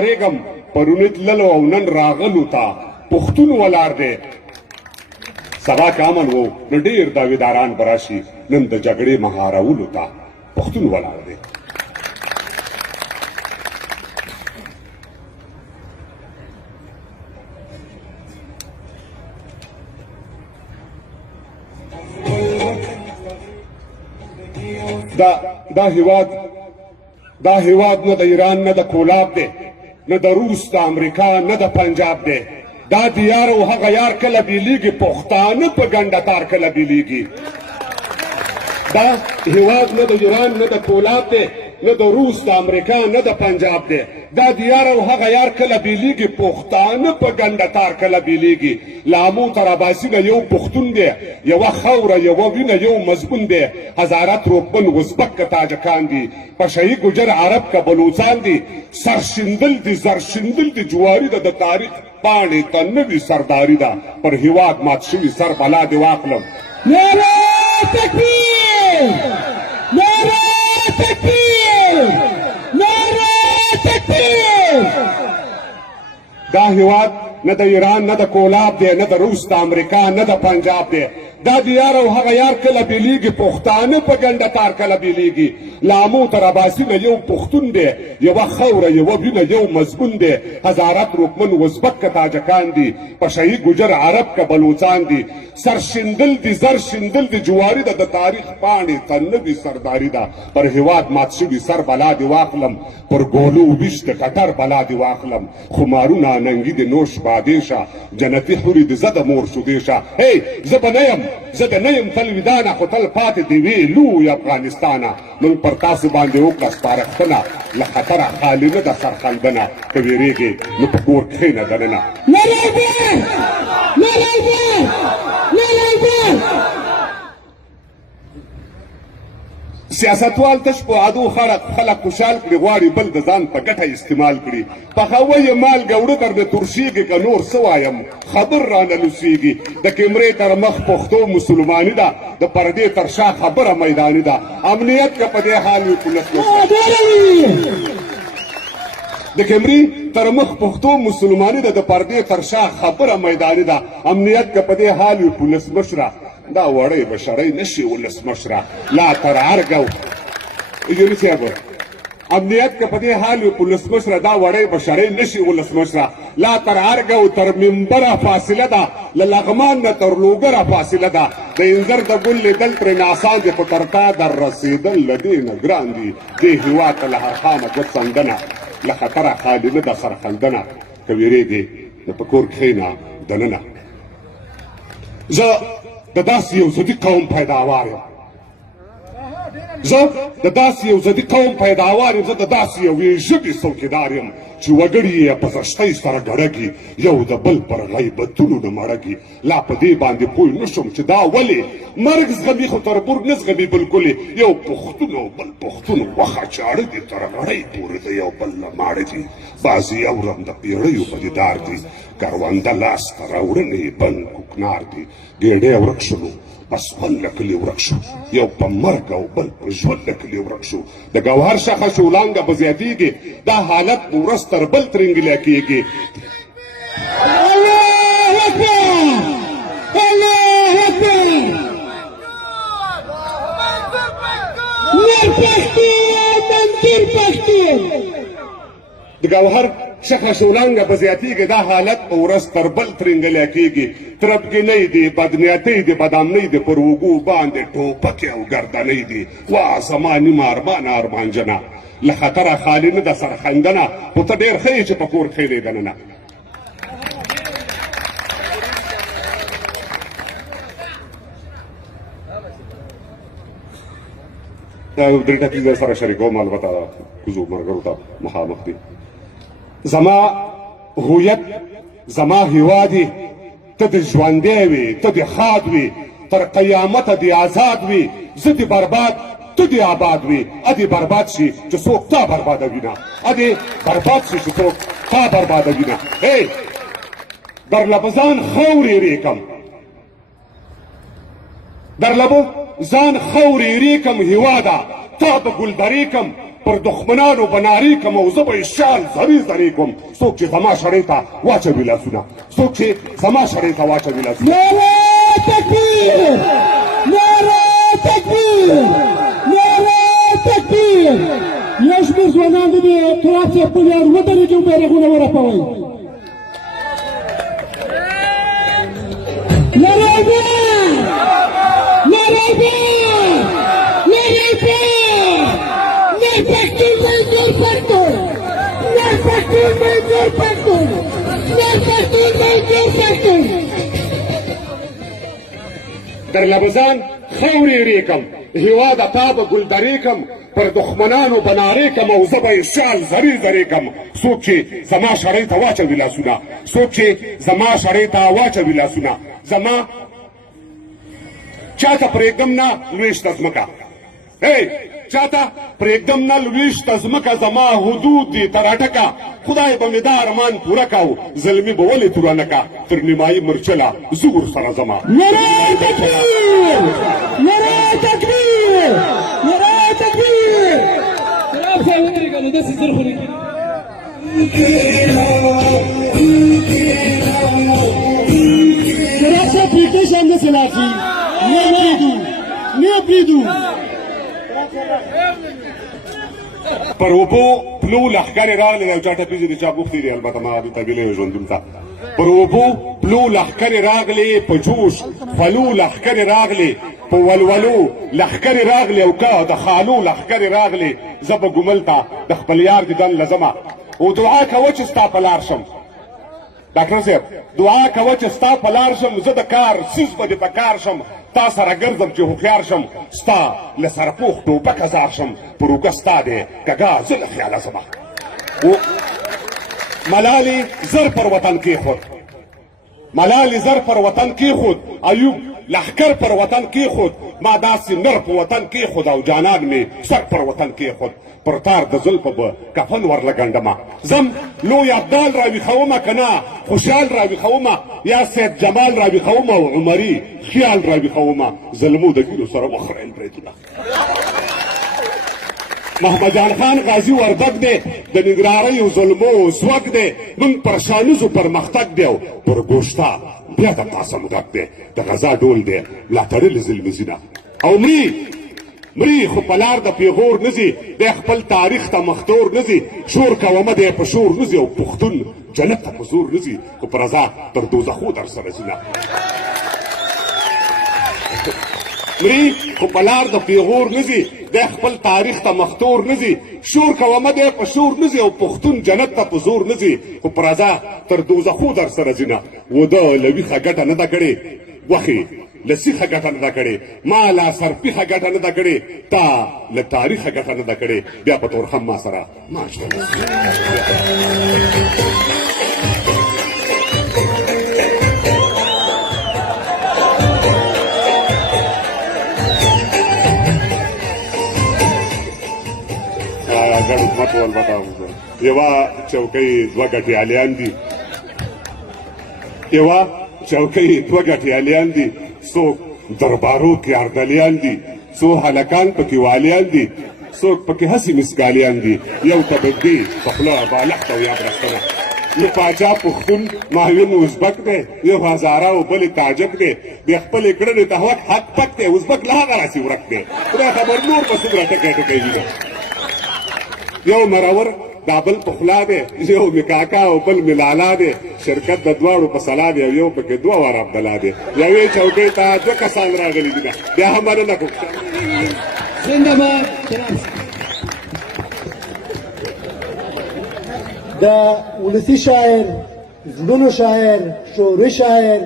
بیدارېږم پرونې تللو او نن راغلو ته پښتون ولاړ دی سبا که امن و نو ډېر داویداران به راشي نن د جګړې مهارولو ته پښتون ولاړ دی دا هیواد نه د ایران نه د کولاب دی نه د روس د امریکا نه د پنجاب دی دا دیار او هغه یار کله بیلیږي پښتانه په ګنډه تار کله بیلیږي دا هیواد نه د ایران نه د کولاب دی نه د روس د امریکا نه د پنجاب دی دا دیار او هغه یار کله بیلیږي پښتانه په ګنډه تار کله بیلیږي لامو تر اباسي نه یو پښتون دی یوه خوره یوه وینه یو مضمون دی هزاره تروپن ازبک که تاجکان دي پشهي ګجر عرب که بلوچان دي سرشیندل دي زرشیندل دي جواري ده د تاریخ پاڼې ته نوي سرداري ده پر هیواد مات شوي سر بلا دې واخلم نعره تکبیر نعره تکبیر نعره تکبیر دا هیواد نه د ایران نه د کولاب دی نه د روس د امریکا نه د پنجاب دی دا دیار او هغه یار کله بیلیږي پښتانه په ګنډه تار کله بیلیږي لامو تر اباسي نه یو پښتون دی یوه خوره یوه وینه یو مضمون دی هزاره تروکمن ازبک که تاجکان دي پشهي ګجر عرب که بلوچان دي سرشیندل دي زر شیندل دي جواري ده د تاریخ پاڼې ته نوي سرداري ده پر هیواد مات شوي سر بلا دې واخلم پر ګولو ویش د کټر بلا دې واخلم خمارونه ننګي د نوش بادې شه جنتي حورې د زه د مور شودې شه هی زه به نه یم زه د نه یم تل ویدانه خو تل پاتې دې وي لوی افغانستانه موږ پر تاسو باندې وکړه سپارښتنه له خطره خالي نه ده سرخندنه که ویرېږې نو په کور کښېنه دننه سیاستوال تش په عدو خلک خوشحال کړي غواړي بل د ځان په ګټه استعمال کړي پخوی یې مالګه وړه درنه ترشېږي که نور څه وایم خبر رانه لوسېږي د کیمرې تر مخ پښتو مسلماني ده د پردې تر شا خبره میداني ده امنیت که په دې حال وي پولس د کیمرې تر مخ پښتو مسلماني ده د پردې تر شا خبره میداني ده امنیت که په دې حال وي پولس مشره دا وړی به شړی نشي ولسمشره لا تر ارګو یوني صاحب امنیت که په دې حال وي ولسمشره دا وړی به شړی نشي ولسمشره لا تر ارګو تر منبره فاصله ده له لغمان نه تر لوګره فاصله ده د انځر د ګل لیدل ترېنه اسان دي خو تر تا در رسېدل له دې نه ګران دي دې هېواد ته له هر خامه ګوت څنډنه له خطره خالي نه ده سرخندنه که ویرېږې نو په کور کښېنه دننه زه د داسې یو ضدي قوم پیداوار یم زه د داسې یو ضدي قوم پیداوار یم زه د داسې یوې ژبې څوکیدار یم چې وګړي یې په زشتۍ سره ګړګي یو د بل پر غیبتونو نه مړګي لا په دې باندې پوه نه شم چې دا ولې مرګ زغمي خو تربور نه زغمي بلکلې یو پښتون او بل پښتون وخه چاړه دي تر غړۍ پورې د یو بل نه ماړه دي بازي اورم د پیړیو په دیدار دي کرونده لاس ته راوړنې بند کوکنار دي ګېډې ورک شلو پس بل له کلي ورک شو یو په مرګ او بل په ژوند له کلي ورک شو د ګوهر شخه شولانګه به زیاتېږي دا حالت به ورځ تر بل ترنګله کېږي الله اکبر الله اکبر نور پښتون منظور پښتون د ګوهر شخه شولانګه به زیاتېږي دا حالت به ورځ تر بل ترنګله کېږي تربګنۍ دي بدنیتۍ دي بدامنۍ دي پر اوږو باندې ټوپکې او ګردنۍ دي وا زما نیمه ارمانه ارمانجنه له خطره خالي نه ده سرخندنه خو ته ډېر ښه یې چې په کور کښېنې دننه دلته کې سره شریکوم البته کوزو ملګرو ته مخامخ دي زما هویت زما هیواد یې ته دې ژوندی وي ته دې ښاد وي تر قیامته دې آزاد وي زه دې برباد ته دې آباد وي ا دې برباد شي چې څوک تا بربادوي نه ا دې برباد شي چې څوک تا بربادوي نه هی در له ځان خاورې ریکم در له ځان خاورې ریکم هیواده تا به ګلدرې کم پر دښمنانو به نارې کم او زه به یې شال زرې زرې کړم څوک چې زما شړۍ ته واچوي لاسونه څوک چې زما شړۍ ته واچوي لاسونه نعره تکبیر نعره تکبیر نعره تکبیر یو شمېر ځوانان د دې تراب صاحب په ویاړ ودرېږي او بیرغونه ورپوئ نعره اکبر نعره اکبر نعره اکبر نر پښتون مزدور پښتون نر پښتون مزدور پښتون نر پښتون مزدور پښتون در لبزان خاورې ریکم هېواده تا به ګلدرې کم پر دښمنانو به نارې کم او زه به یې شال زرې زرې کم څوک چې زما شړۍ ته واچوي لاسونه څوک چې زما شړۍ ته واچوي لاسونه زما چاته پرېږدم نه لویشته ځمکه چاته پرېږدم نه لویشته ځمکه زما حدود دي تر اټکه خدای به مې دا ارمان پوره کاو زلمي به ولې توره نه کا تر نیمایي مرچله زه ورسره ځما نعره تکبیر نعره تکبیر نعره تکبیر تراب صاحب ودرېږه نو داسې زر خو نه تراب صاحب پرېږدی شي همداسې لاړ شي نه پرېږدو پر اوبو پلو لښکرې راغلې یو چا ټپي دي چا بوختې دي البته ما د طبیلې ژوندون ته پر اوبو پلو لښکرې راغلې په جوش فلو لښکرې راغلې په ولولو لښکرې راغلې او که د خالو لښکرې راغلې زه به ګومل ته د خپل یار دیدن لزمه او دعا کوه چې ستا په لار شم ډاکټر صاحب دعا کوه چې ستا په لار شم زه د کار سیز به دې په کار شم تا سره ګرځم چې هوښیار شم ستا له سرپوښ ټوپک ازار شم پر اوږه ستا دی کږه زه له خیاله زما ملالې زر پر وطن کېښود ملالې زر پر وطن کېښود ایوب لښکر پر وطن کېښود ما داسې نر په وطن کېښود او جانان مې سر پر وطن کېښود پر تار د زلفو به کفن ورلګنډمه ځم لوی ابدال راویښومه که نه خوشحال راویښومه یا سید جمال راویښومه او عمري خیال راویښومه زلمو د ګیرو سره وخریل بریتونه محمد جان خان غازی وردګ دی د ننګرهاریو ظلمو سوګ دی موږ پر شانزو پرمختګ دی او پر ګوشته بیا د پاسه مدک دی د غزا ډول دی لا تړلې زلمي زینه او مري خو په لار د پیغور نه ځي دی خپل تاریخ ته مختور نه ځي شور کومه دی په شور نه ځي او پښتون جنت ته په زور نه ځي خو په رضا تر دوزخو در سره ځي نه مري خو په لار د پیغور نه ځي دی خپل تاریخ ته مختور نه ځي شور کومه دی په شور نه ځي او پښتون جنت ته په زور نه ځي خو په رضا تر دوزخو در سره ځي نه و ده له ویښه ګټه نه ده کړې غوښې له سیخه ګټه نه ده کړې ما لا سرپیخه ګټه نه ده کړې تا له تاریخه ګټه نه ده کړې بیا په تورخم ما سره ماشته ګډ حکومت والبته یوه چوکۍ دوه ګټیالیان دي یوه چوکۍ دوه ګټیالیان دي څوک دربارو کې اردلیان دي څو هلکان پکې والیان دي څوک پکې هسې مسګالیان دي یو ته بګدي په خوله بالښت او یا برستنه یو پاچا پښتون ماهوین ازبک دی یو هزاره او بلې تاجک دی د خپلې کړنې ته حق پک دی ازبک له هغه راسې ورک دی خدای خبر نور په څومره ټکی ټکی وي یو مرور دا بل په خوله دی یو مې کاکا او بل مې لالا دی شرکت د دواړو په سلا دی او یو پکې دوه وار عبدالله دی یوې چوکۍ ته دوه کسان راغلي دي بیا هم مننه کوم زنده‌باد د ولسي شاعر زړونو شاعر شعوري شاعر